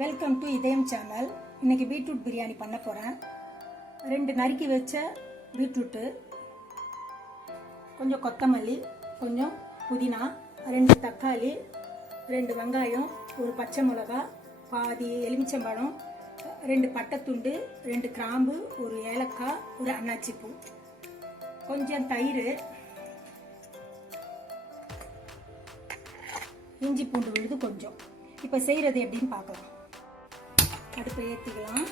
Welcome to இதயம் channel. இன்னைக்கு beetroot biryani பண்ண போகிறேன். 2 நறுக்கி வச்ச பீட்ரூட்டு, கொஞ்சம் கொத்தமல்லி, கொஞ்சம் புதினா, 2 தக்காளி, 2 வெங்காயம், ஒரு பச்சை மிளகா, பாதி எலுமிச்சம்பழம், 2 பட்டைத்துண்டு, 2 கிராம்பு, ஒரு ஏலக்காய், ஒரு அன்னாச்சிப்பூ, கொஞ்சம் தயிர், இஞ்சி பூண்டு விழுது கொஞ்சம். இப்போ செய்கிறது எப்படின்னு பார்க்கலாம். அடுப்பை ஏற்றிக்கலாம்.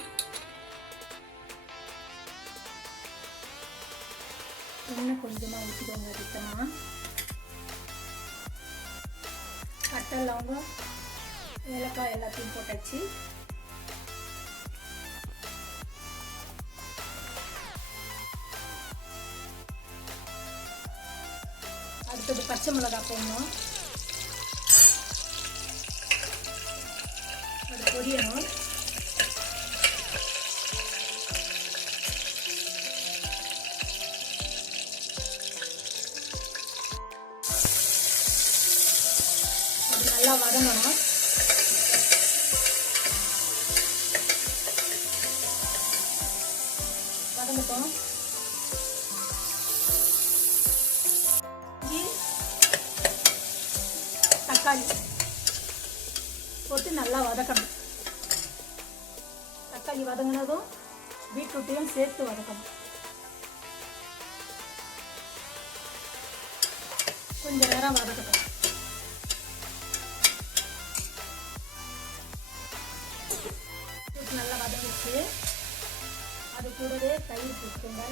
எண்ணெய் கொஞ்சமாக ஊற்றிக்கோங்க. சுத்தமாக பட்டை, லவங்கம், ஏலக்காய் எல்லாத்தையும் போட்டாச்சு. அடுத்தது பச்சை மிளகாய் போடணும். அது பொரியணும். அது நல்லா வதங்கணும். வதங்கட்டும். தக்காளி போட்டு நல்லா வதக்கணும். தக்காளி வதங்கினதும் பீட்ரூட்டையும் சேர்த்து வதக்கணும். கொஞ்ச நேரம் வதக்கட்டும். நல்லா வதங்கிச்சு. அது கூடவே தயிர் போட்டுக்கோங்க.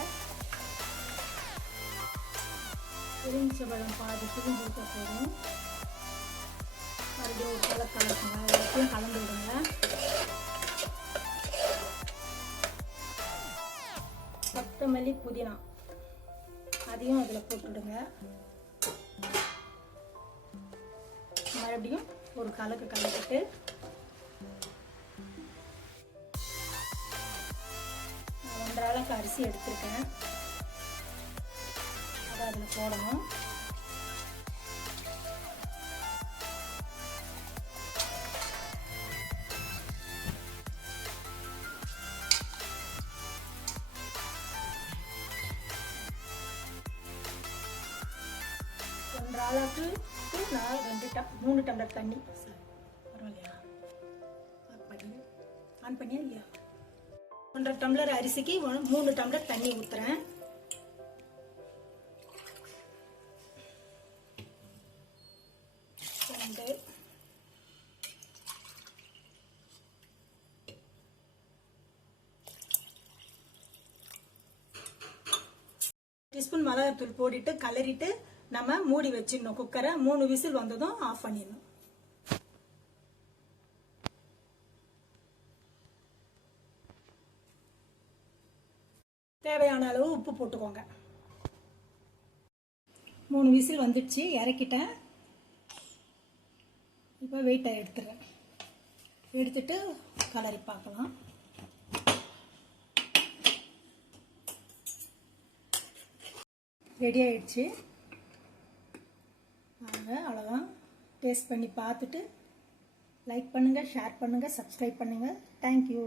எலுமிச்சம்பழம் பாதி பிரிஞ்சு ஊற்ற போதும். மறுபடியும் ஒரு கலக்குங்க. எல்லாத்தையும் கலந்து விடுங்க. கொத்தமல்லி, புதினா அதையும் அதில் போட்டுவிடுங்க. மறுபடியும் ஒரு கலக்கிட்டு நான் 1.5 அளவுக்கு அரிசி எடுத்துருக்கேன். அதை அதில் போடணும். அளவுக்கு நான் 3 டம்ளர் தண்ணி. பரவாயில்லையா? ஆன் பண்ணியா இல்லையா? 1.5 டம்ளர் அரிசிக்கு 3 டம்ளர் தண்ணி ஊற்றுறேன். டீஸ்பூன் மிளகாத்தூள் போட்டுட்டு கலரிட்டு நம்ம மூடி வச்சிடணும். குக்கரை 3 விசில் வந்ததும் ஆஃப் பண்ணிடணும். தேவையான அளவு உப்பு போட்டுக்கோங்க. 3 விசில் வந்துடுச்சு. இறக்கிட்டேன். இப்போ வெயிட்டை எடுத்துடுறேன். எடுத்துட்டு கலரி பார்க்கலாம். ரெடி ஆயிடுச்சு. அவ்வளோதான். டேஸ்ட் பண்ணி பார்த்துட்டு லைக் பண்ணுங்கள், ஷேர் பண்ணுங்கள், சப்ஸ்கிரைப் பண்ணுங்கள். தேங்க்யூ.